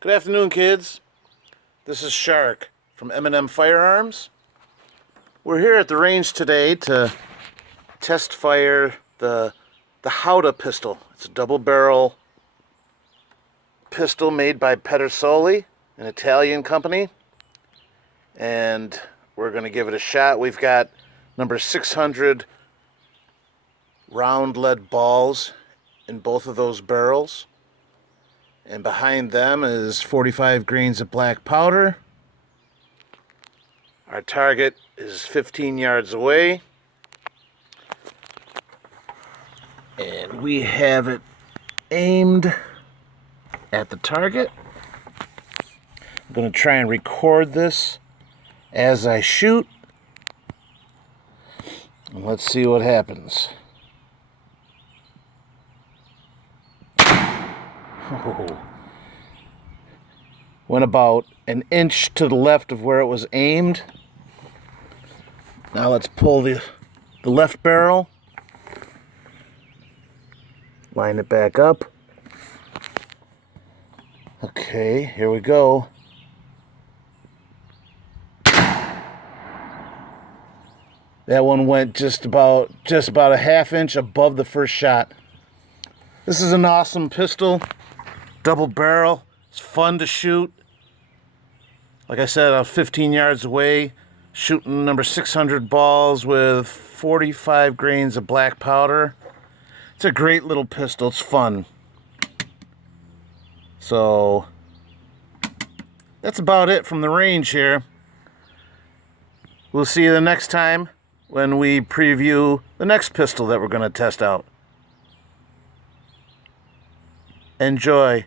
Good afternoon, kids. This is Shark from M&M Firearms. We're here at the range today to test fire the Howdah pistol. It's a double barrel pistol made by Pedersoli, an Italian company. And we're going to give it a shot. We've got number 600 round lead balls in both of those barrels. And behind them is 45 grains of black powder. Our target is 15 yards away. And we have it aimed at the target. I'm going to try and record this as I shoot. And let's see what happens. Oh. Went about an inch to the left of where it was aimed. Now let's pull the left barrel. Line it back up. Okay, here we go. That one went just about a half inch above the first shot. This is an awesome pistol. Double barrel. It's fun to shoot. Like I said, I was 15 yards away, shooting number 600 balls with 45 grains of black powder. It's a great little pistol. It's fun. So that's about it from the range here. We'll see you the next time when we preview the next pistol that we're going to test out. Enjoy.